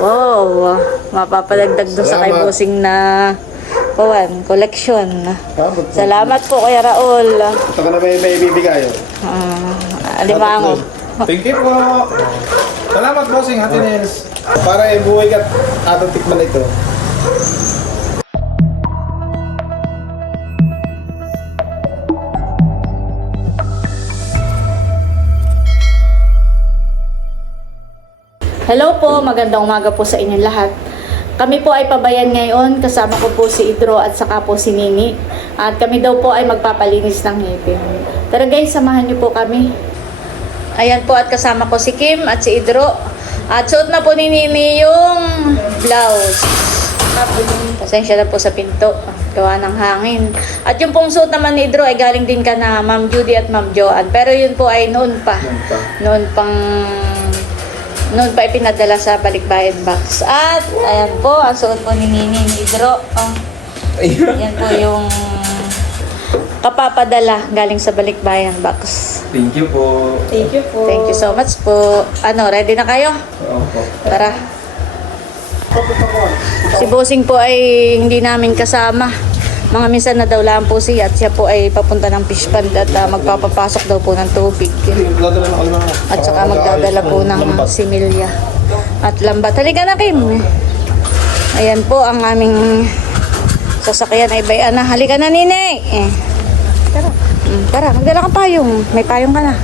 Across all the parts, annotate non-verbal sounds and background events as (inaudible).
Wow, mapapadagdag doon sa kay. Bossing na kawan, collection. Salamat. Salamat po Kuya Raul. Ito ka na may, may bibigay. Ah, alimango. Thank you po. Salamat, bossing. Ate Nels. Para ibuhay ka tikman na ito. Hello po, magandang umaga po sa inyong lahat. Kami po ay pabayan ngayon, kasama ko po si Idro at saka po si Nini. At kami daw po ay magpapalinis ng ngipin. Tara guys, samahan niyo po kami. Ayan po at kasama ko si Kim at si Idro. At suot na po ni Nini yung blouse. Pasensya na po sa pinto. Gawa ng hangin. At yung pong suot naman ni Idro ay galing din ka na Ma'am Judy at Ma'am Joanne. Pero yun po ay noon pa. Noon pa. Noon pang noon pa ipinadala sa balikbayan box. At ayan po, ang suot po ni Nini ni Idro. Oh, yan po yung kapapadala galing sa balikbayan box. Thank you po. Thank you po. Thank you so much po. Ano, ready na kayo? Opo. Tara. Si Bossing po ay hindi namin kasama. Mga minsan na daw lang po siya at siya po ay papunta ng fish pond at ah, magpapapasok daw po ng tubig. At saka magdadala po ng similya at lambat. Halika na, Kim. Ayan po ang aming sasakyan ay bayan na. Halika na, Nine. Eh. Tara. Mm, tara, magdala kang payong. May payong ka na.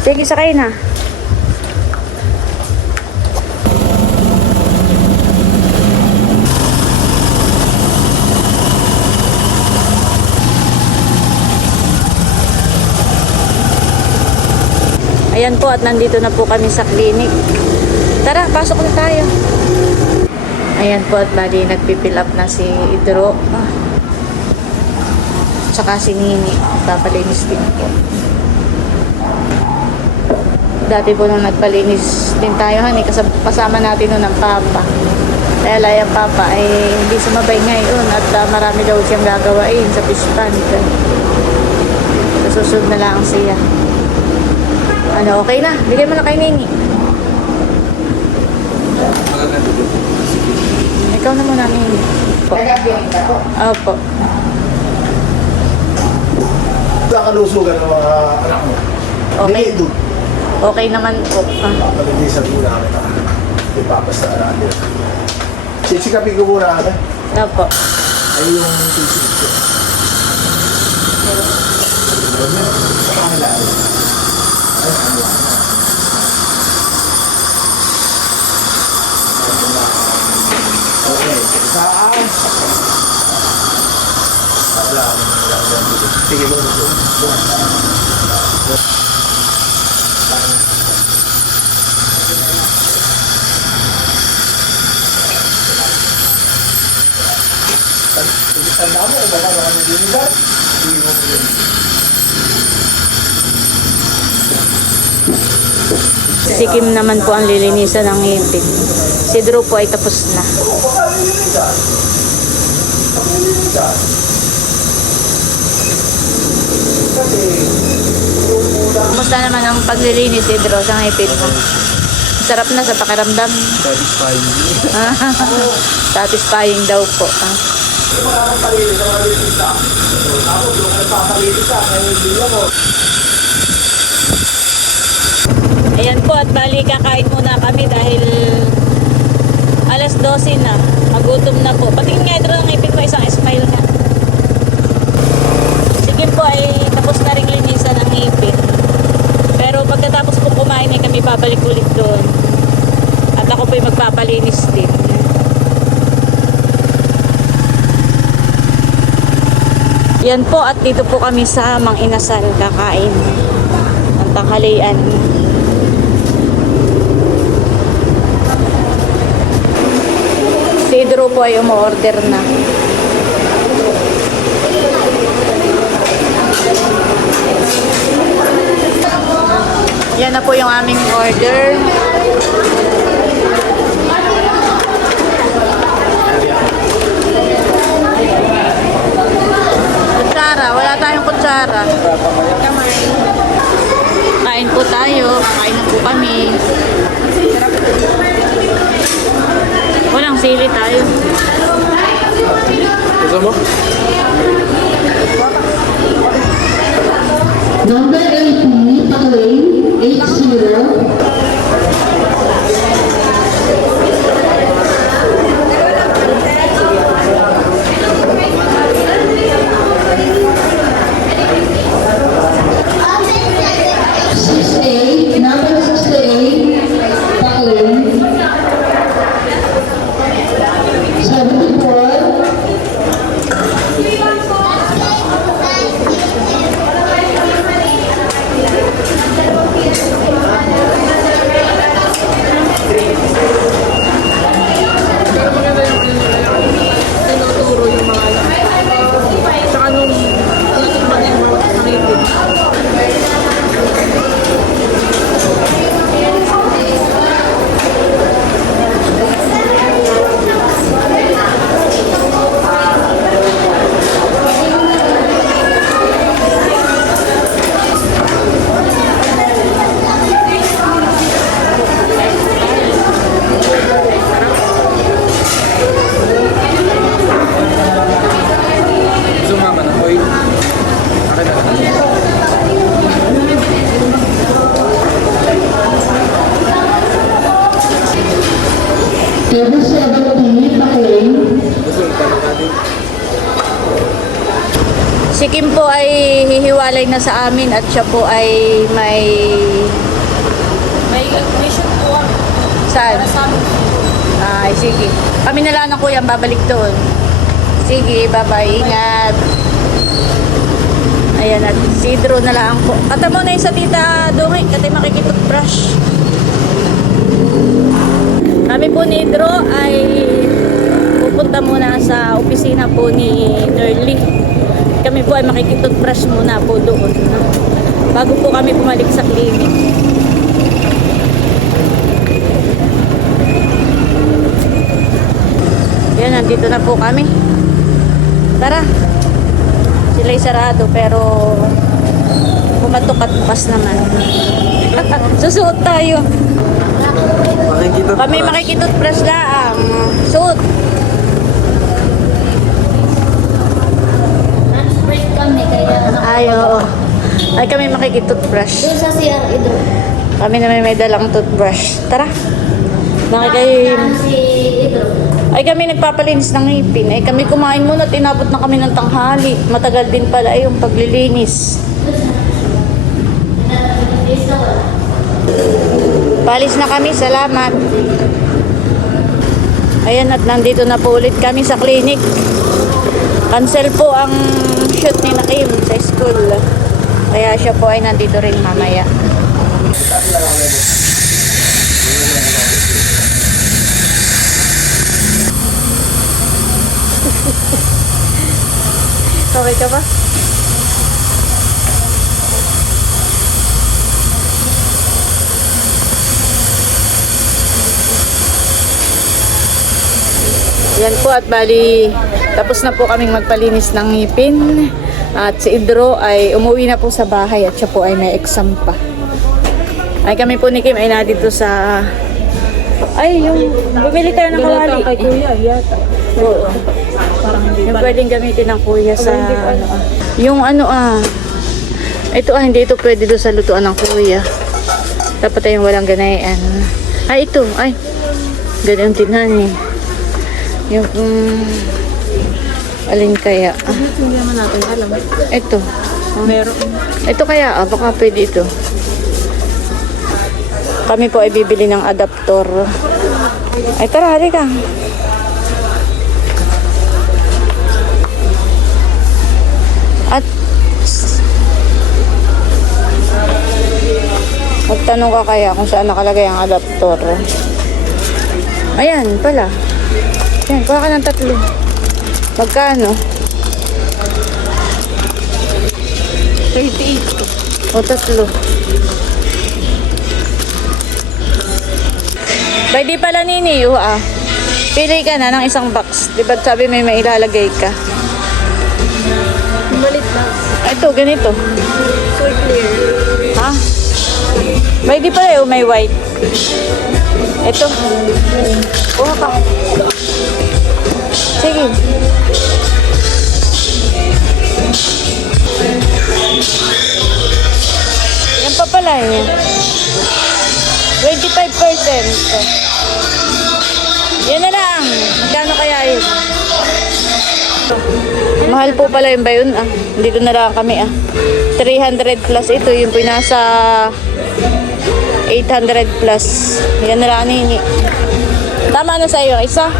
Sige, sakay na. Ayan po at nandito na po kami sa clinic. Tara, pasok na tayo. Ayan po at bali nagpipill up na si Idro. Tsaka si Nini. Papalinis din po. Dati po nung nagpalinis din tayo, kasab- kasama natin noon ang Papa. Kaya laya Papa ay hindi sumabay ngayon at ah, marami daw siyang gagawain sa fish pond. So, susunod na lang siya. Ano, okay na. Bigay mo na kay Nini. Ikaw na muna, Nini. Opo. Saan ka lusugan ng mga anak mo? Okay. Okay naman po. Ah, Palinisan muna kita. Ipapasta na natin. Sisikapin ko muna ate. opo. Ay yung tisip ko. Sa kanila. Saan? Wala. Sige mo, Tanda mo, naman po ang lilinisan ng ngipin. Si Drew po ay tapos na. Kumusta naman ang paglilinis Drew sa ngipin mo? Sarap na sa pakiramdam. Satisfying. Satisfying daw po. Ah. Ayan po at bali kakain muna kami dahil alas 12 na. Magutom na po. Patingin nga ito ng ngipin ko isang smile na. Sige po ay tapos na rin linisan ang ngipin. Pero pagkatapos po kumain ay kami babalik ulit doon. At ako po ay magpapalinis din. Yan po at dito po kami sa Mang Inasal kakain ng tanghalian. Si Drew po ay umorder na. Yan na po yung aming order. Kutsara, wala tayong kutsara. Kain po tayo, kain po kami. Mamili tayo. Gusto mo? Number 80, Pakaling, 80. Sa amin at siya po ay may... May mission po kami Saan? para sa amin. Ay, sige. Kami na lang ng kuya babalik doon. Sige, bye-bye. Ingat. Ayan at si Drew na lang po. Kata mo na yung sa tita Dungi. Kata makikitoothbrush. Kami po ni Drew ay pupunta muna sa opisina po ni Nerly. Kami po ay makikitoothbrush muna po doon. Bago po kami pumalik sa clinic. Yan, nandito na po kami. Tara. Sila'y sarado pero pumatok at bukas naman. (laughs) Susuot tayo. Makikita. Kami makikitoothbrush lang. Suot. Lunch break kami, kaya Ay, oo. Ay, kami makikitoothbrush. doon sa CR Idro. Kami naman may dalang toothbrush. Tara. Idro. Ay kami nagpapalinis ng ngipin. Ay kami kumain muna at inabot na kami ng tanghali. Matagal din pala yung paglilinis. Palis na kami, salamat. Ayan at nandito na po ulit kami sa clinic. Cancel po ang shoot ni Nakim sa school. Kaya siya po ay nandito rin mamaya. (laughs) okay ka ba? Yan po at bali tapos na po kaming magpalinis ng ngipin at si Idro ay umuwi na po sa bahay at siya po ay may exam pa. Ay kami po ni Kim ay nandito sa ay yung bumili tayo ng kawali. Kay Kuya, yata. Oo. Yung pwedeng gamitin ng kuya sa ano ah. Yung ano ah. Ito ah, hindi ito pwede doon sa lutuan ng kuya. Dapat ay yung walang ganayan. Ay, ito. Ay. Ganyan tinhan eh. Yung, mm, alin kaya? Ah, Hindi naman natin alam. ito. Meron. Ito kaya ah, baka pwede ito. Kami po ay bibili ng adaptor. Ay tara, halika. At Magtanong ka kaya kung saan nakalagay ang adaptor. Ayan pala. Ayan, kuha ka ng tatlo. Magkano? 38. O tatlo. Bay, di pala nini, ah. Pili ka na ng isang box. Di ba sabi may may ilalagay ka? Malit na. Ito, ganito. So clear. Ha? Bay, di pala yung may white. Ito. Kuha ka. Sige. Pala eh. 25%. Yan na lang. Magkano kaya yun? Mahal po pala yun ba yun? Ah, dito na lang kami ah. 300 plus ito. Yung po yung nasa 800 plus. Yan na lang nini. Tama na sa iyo. Isa?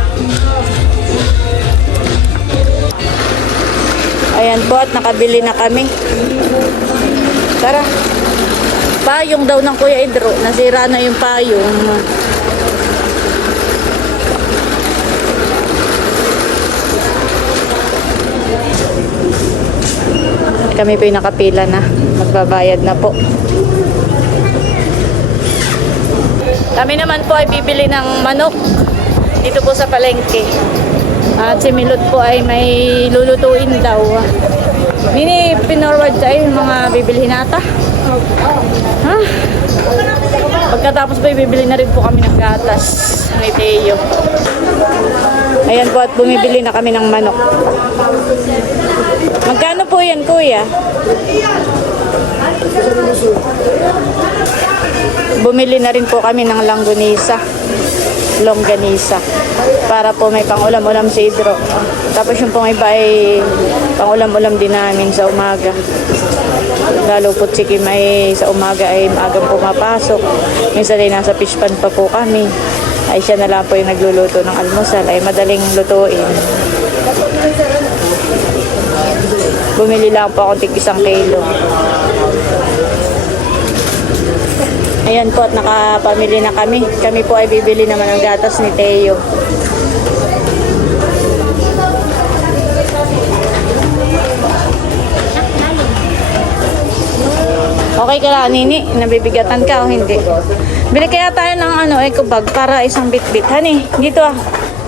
Ayan po at nakabili na kami. Tara. Payong daw ng Kuya Idro. Nasira na yung payong. Kami po yung nakapila na. Magbabayad na po. Kami naman po ay bibili ng manok dito po sa palengke. At si Milot po ay may lulutuin daw. Nini, pinorward tayo yung mga bibili nata. Ha? Pagkatapos po, bibili na rin po kami ng gatas ni Teo. Ayan po at bumibili na kami ng manok. Magkano po yan, kuya? Bumili na rin po kami ng langgonisa. Longganisa. Para po may pangulam-ulam si Idro. Tapos yung pong iba ay pangulam-ulam din namin sa umaga. Lalo po si Kim sa umaga ay maagang pumapasok. Minsan ay nasa fish pan pa po kami. Ay siya na lang po yung nagluluto ng almusal. Ay madaling lutuin. Bumili lang po ako tig isang kilo. Ayan po at nakapamili na kami. Kami po ay bibili naman ng gatas ni Teo. Okay ka lang, Nini? Nabibigatan ka o hindi? Bili kaya tayo ng ano, eco bag para isang bit-bit. Hani, dito ah.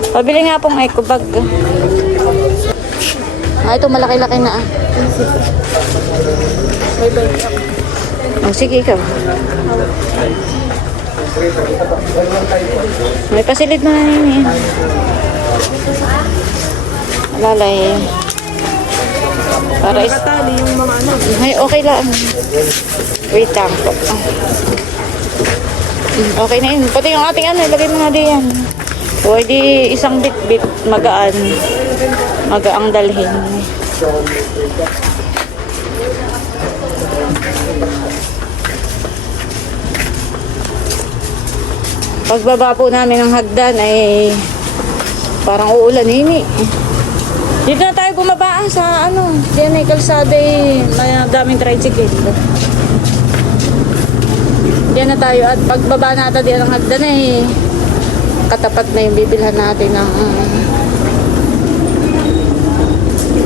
Pabili nga pong eco bag. Ah, ito malaki-laki na ah. Oh, sige ikaw. May pasilid na na Nini. Lalay. Para is... Yung mga ano. Ay, okay lang. Wait lang po. Okay na yun. Pati yung ating ano, ilagay mo nga diyan. O, di isang bit-bit magaan. Magaang dalhin. Pagbaba po namin ng hagdan ay parang uulan ini. Dito na tayo bumaba ah, sa ano, diyan ay kalsada eh, may daming tricycle. Diyan na tayo at pagbaba natin diyan ang hagdan eh, katapat na yung bibilhan natin ng uh,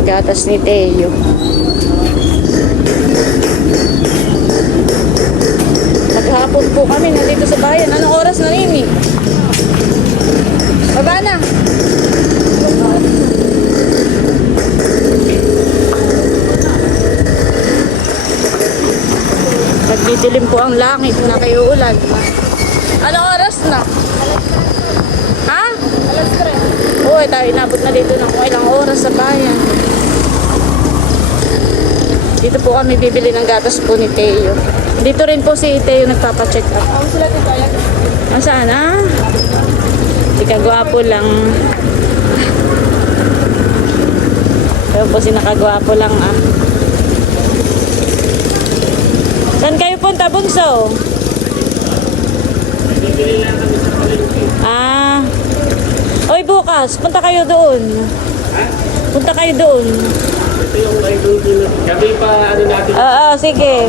gatas ni Teo. Maghapon po kami nandito sa bayan. Anong oras na rin eh? Baba na. Nagdidilim po ang langit na kayo ulan. Anong oras na? Ha? Alas 3. Oo, eh, tayo inabot na dito ng ilang oras sa bayan. Dito po kami bibili ng gatas po ni Teo. Dito rin po si Teo nagpapacheck up. Ako sila dito ayan. Ang saan ah? Di ka gwapo lang. Pero po si nakagwapo lang ah. Saan punta, Bunso? Ah. Oy, bukas, punta kayo doon. Punta kayo doon. Kami pa ano natin Oo, sige.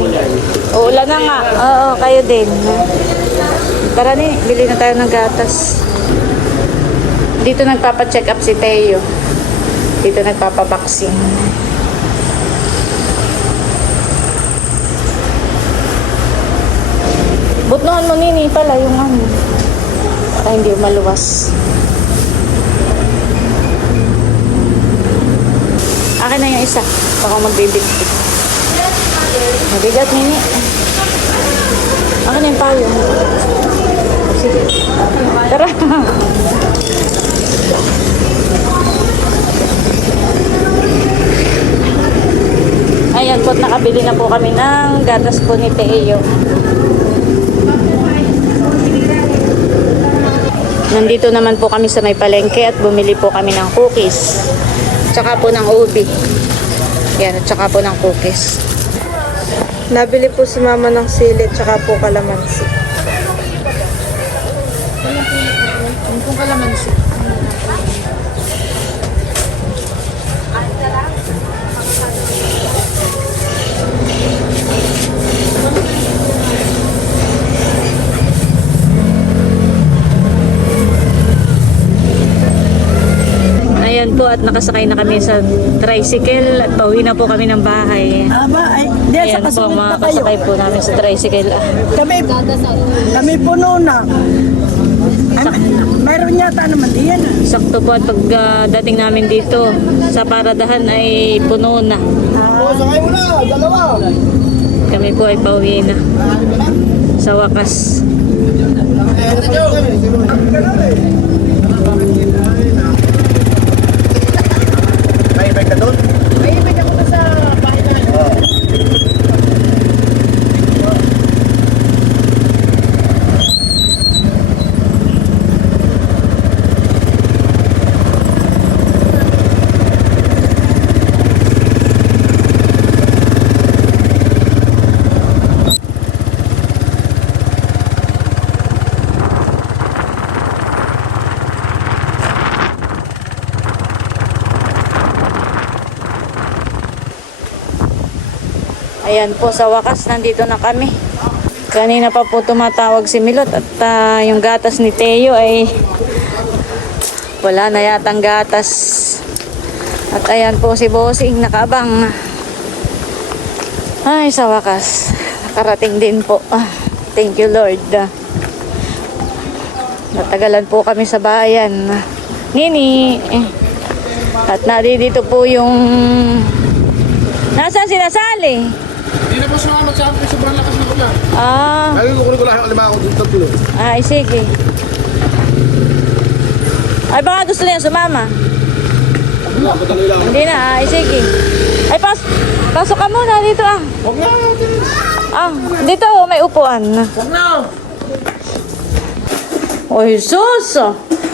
Uulan na nga. Oo, kayo din. Tara ni, bili na tayo ng gatas. Dito nagpapa-check up si Teo. Dito nagpapa-vaccine. Nini pala yung ano. Para hindi maluwas. Akin na yung isa. Baka magbibigtik. Mabigat nini. Akin na yung payo. Sige. Tara. Ayan po, nakabili na po kami ng gatas po ni Teo. Nandito naman po kami sa may palengke at bumili po kami ng cookies. Tsaka po ng ubi. Yan, at tsaka po ng cookies. Nabili po si mama ng sili tsaka po kalamansi. Yung kalamansi. Ayan po at nakasakay na kami sa tricycle at pauwi na po kami ng bahay. Aba, ay, di, sa Ayan po, kasunod mga pa kayo. kasakay po namin sa tricycle. Ah, Kami, kami puno na. Ay, mayroon yata naman diyan. Sakto po at pag ah, dating namin dito sa paradahan ay puno na. Oh, sakay mo na! Dalawa! Kami po ay pauwi na. Sa wakas. May bike ka doon? Ayan po, sa wakas, nandito na kami. Kanina pa po tumatawag si Milot at ah, yung gatas ni Teo ay wala na yatang gatas. At ayan po si Bossing nakaabang. Ay, sa wakas. Nakarating din po. Ah, thank you Lord. Natagalan po kami sa bayan. Nini. eh. At dito po yung Nasaan sinasali? Na sumama sa akin, sobrang lakas ng ulan. Ah, Lagi ko kunin ko lang yung lima ako dun tatlo. ay sige. Ay baka gusto niya sumama. Lang. Hindi na, ay sige. Ay pas pasok ka muna dito ah. Huwag na! Ah, dito oh, may upuan. Huwag na! Ay sus!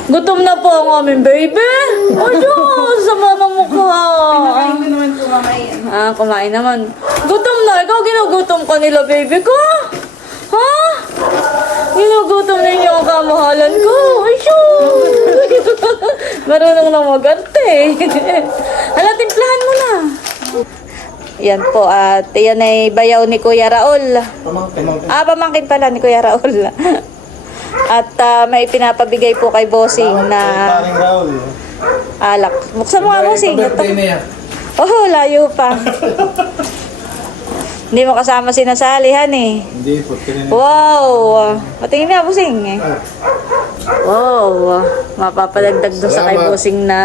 Gutom na po ang aming baby. Ay sus! Sama ng mukha. Kumain naman po Ah, kumain naman. Gutom na. Ikaw ginugutom ka nila baby ko. Ha? Ginugutom ninyo ang kamahalan ko. Ay! (laughs) Marunong na magarte. (laughs) Hala, timplahan mo na. Yan po, at yan ay bayaw ni Kuya Raul. Pamangkin. Ah, pamangkin pala ni Kuya Raul. (laughs) At ah, may pinapabigay po kay Bossing na alak. Buksan mo nga, Bossing. Ito. Oh, layo pa. (laughs) Hindi mo kasama sinasalihan eh. Hindi po. Wow! Patingin nga, Bossing. Wow! Mapapadagdag doon sa kay. Bossing na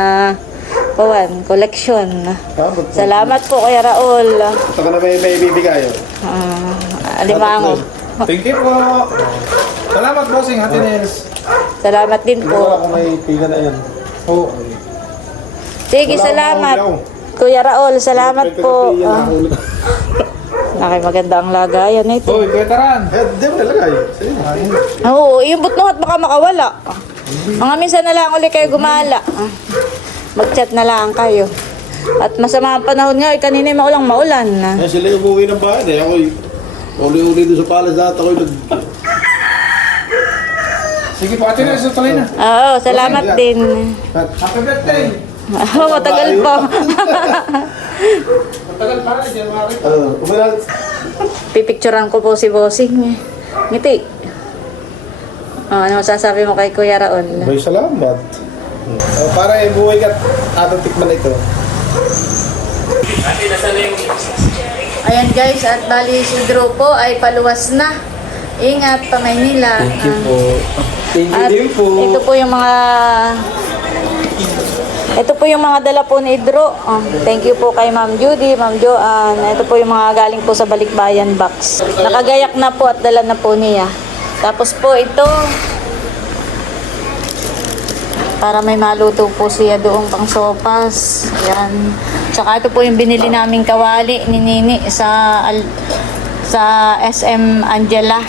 pawan, collection. Salamat po. Salamat po, Kuya Raul. Ito ka na may, may bibigay. oh. Ah, alimango. Thank you po. Salamat bossing, Ate Nels. Salamat din ko po. kung may pila na yan. Oo. Sige, Wala akong salamat. Kuya Raul, salamat po. Ah, Nakay (laughs) maganda ang lagayan na ito. Hoy, Veteran. Eh, di mo nalagay. Sige. Oo, yung butnungat baka makawala. Mga minsan na lang ulit kayo gumala. Ah, Mag-chat na lang kayo. At masama ang panahon nga, eh, kanina yung maulang maulan. Ah, Eh, sila yung umuwi ng bahay. Eh, ako uli-uli doon sa palace lahat. Ako yung nag... Sige po, Ate Nels, tuloy na. Oo, salamat din. Happy birthday. Oh, matagal pa. (laughs) Matagal pa rin, January. Uh, umilan. Pipicturean ko po si Bossing. Ngiti. Oh, ano masasabi mo kay Kuya Raul? May salamat. Uh, para ibuhay ka atong tikman ito. Ayan guys, at bali si Drew po ay paluwas na. Ingat pa Maynila. Thank you po. Thank At ito po yung mga ito po yung mga dala po ni Idro. Oh, thank you po kay Ma'am Judy, Ma'am Joanne. Ito po yung mga galing po sa Balikbayan box. Nakagayak na po at dala na po niya. Tapos po ito, Para may maluto po siya doong pang sopas. Yan. Tsaka ito po yung binili naming kawali ni Nini sa al- sa SM Angela.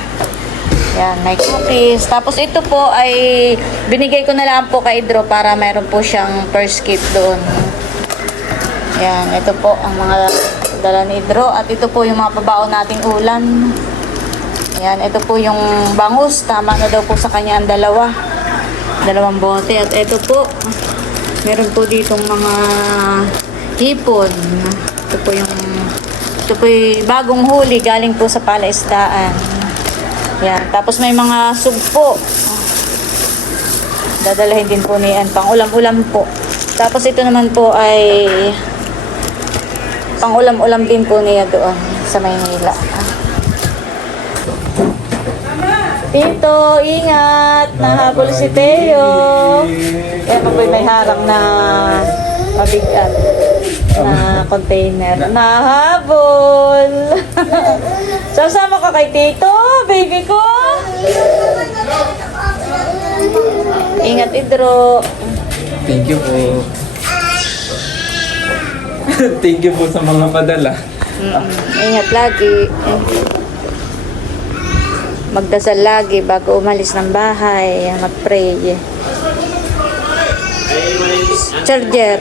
Yan, may cookies. Tapos ito po ay binigay ko na lang po kay Idro para mayroon po siyang first kit doon. Yan, ito po ang mga dala ni Idro. At ito po yung mga pabaon nating ulan. Yan, ito po yung bangus. Tama na daw po sa kanya ang dalawa. Dalawang bote. At ito po, meron po ditong mga hipon. Ito po yung ito po yung bagong huli galing po sa palaisdaan. Yan. Tapos may mga sugpo. Dadalahin din po ni Ann. Pang ulam-ulam po. Tapos ito naman po ay pang ulam-ulam din po niya doon sa Maynila. Tito, ingat! Nahabol si Teo. Yan po may harang na mabigat na container. Nahabol! (laughs) Sasama ka kay Tito, baby ko! Ingat, Idro. Thank you po. (laughs) Thank you po sa mga padala. Mm, Ingat lagi. Magdasal lagi bago umalis ng bahay. Mag-pray. Charger.